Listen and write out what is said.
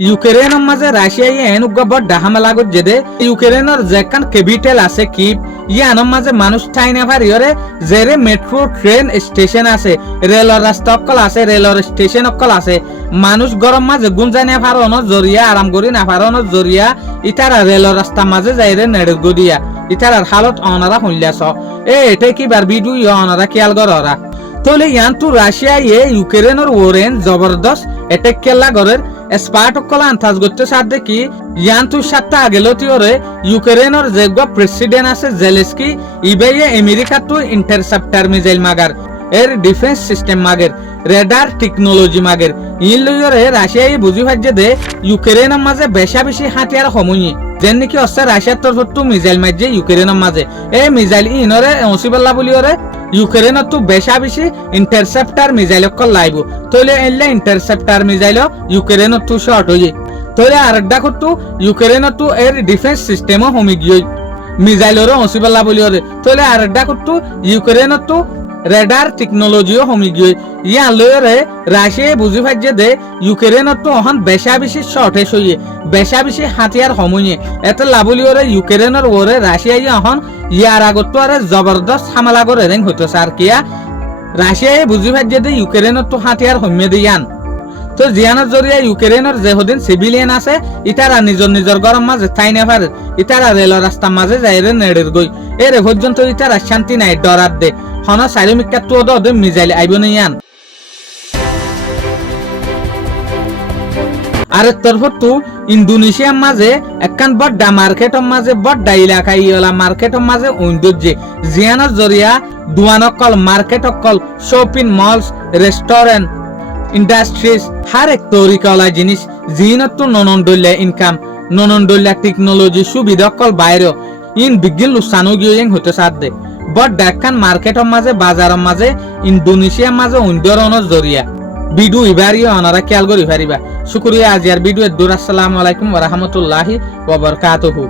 ইউক্রেনের মাঝে রাশিয়ায় এনুগ্গা বড় হামলা করছে দে ইউক্রেনের যেখান ক্যাপিটাল আছে কিপ ইয়ানোর মাঝে মানুষ ঠাই না পারিয়রে জেরে মেট্রো ট্রেন স্টেশন আছে রেলর রাস্তা অকল আছে রেলর স্টেশন অকল আছে মানুষ গরম মাঝে গুঞ্জাই না পারানোর জরিয়া আরাম করি না পারানোর জরিয়া ইতারা রেলর রাস্তা মাঝে যাইরে নেড়ে গদিয়া ইতারার হালত অনারা হইলাস এটাই কি বার বিডু অনারা খেয়াল গররা তোলে ইয়ান্তু রাশিয়া ইউক্রেনের ওরেন জবরদস্ত এটেক কেলা গরের স্পার্ট কলা আন্তাজ করতে সাথ দেখি ইয়ান্তু সাতটা আগেলতিওরে ইউক্রেনের যেগ প্রেসিডেন্ট আছে জেলেস্কি ইবেয়ে আমেরিকা টু ইন্টারসেপ্টার মিসাইল মাগার এর ডিফেন্স সিস্টেম মাগের রেডার টেকনোলজি মাগের ইলয়রে রাশিয়ায় বুঝি ভাজ্যে দে ইউক্রেনের মাঝে বেশা বেশি হাতিয়ার সময় যেন নাকি অস্তে রাশিয়ার তরফত মিসাইল মাঝে ইউক্রেনের মাঝে এই মিসাইল ইনরে অসিবাল্লা বলিওরে ইউক্রেনের তো বেশা বেশি ইন্টারসেপ্টার মিসাইল কল লাইব তইলে এলে ইন্টারসেপ্টার মিসাইল ইউক্রেনের তো শর্ট হয়ে তইলে আরেকটা করতো ইউক্রেনের তো এর ডিফেন্স সিস্টেমও হমি গিয়ে মিসাইলর অসিবাল্লা বলিওরে তইলে আরেকটা করতো ইউক্রেনের তো রেডার টেকনোলজিও হমি গিয়ে ইয়া লয়রে রাশিয়ায় বুঝি পাইছে দে ইউক্রেনের তো অহন বেশা বেশি শর্টেজ হইয়ে বেশা বেশি হাতিয়ার সময়ে এত লাভলিওরে ইউক্রেনের ওরে রাশিয়ায় অহন ইয়ার আগত তো আরে জবরদস্ত হামলা করে রেং হইতো স্যার কিয়া রাশিয়ায় বুঝি পাইছে দে ইউক্রেনের তো হাতিয়ার হমিয়ে দিয়ান তো জিয়ানোর জরিয়া ইউক্রেনের যেহদিন সিভিলিয়ান আছে ইতারা নিজর নিজর গরম মাঝে ঠাই না পারে ইতারা রেল রাস্তার মাঝে যাইরে নেড়ের গই এর পর্যন্ত ইতারা শান্তি নাই ডরার দে হন সাইরমিকা তো দে মিজাইল আইব নিয়ান আর তরফত ইন্দোনেশিয়ার মাঝে একখান বড় মার্কেটের মাঝে বড় এলাকা ইলা মার্কেটের মাঝে ঐন্দর্যে জিয়ানোর জরিয়া দুয়ানকল মার্কেট অকল শপিং মলস রেস্টুরেন্ট ইন্ডাস্ট্রিজ হার এক তরিকালা জিনিস জিনত ননন্দল্য ইনকাম ননন্দল্য টেকনোলজি সুবিধা অকল বাইরে ইন বিজ্ঞান লুসানো গিয়ে হতে সাথ দে বড় ডাক্কান মার্কেটের মাঝে বাজারের মাঝে ইন্দোনেশিয়ার মাঝে উন্দরনের জরিয়া ভিডিও ইবারিও অনারা খেয়াল করি পারিবা শুক্রিয়া আজিয়ার ভিডিও দূর আসসালামু আলাইকুম ওয়া রাহমাতুল্লাহি ওয়া বারাকাতুহু।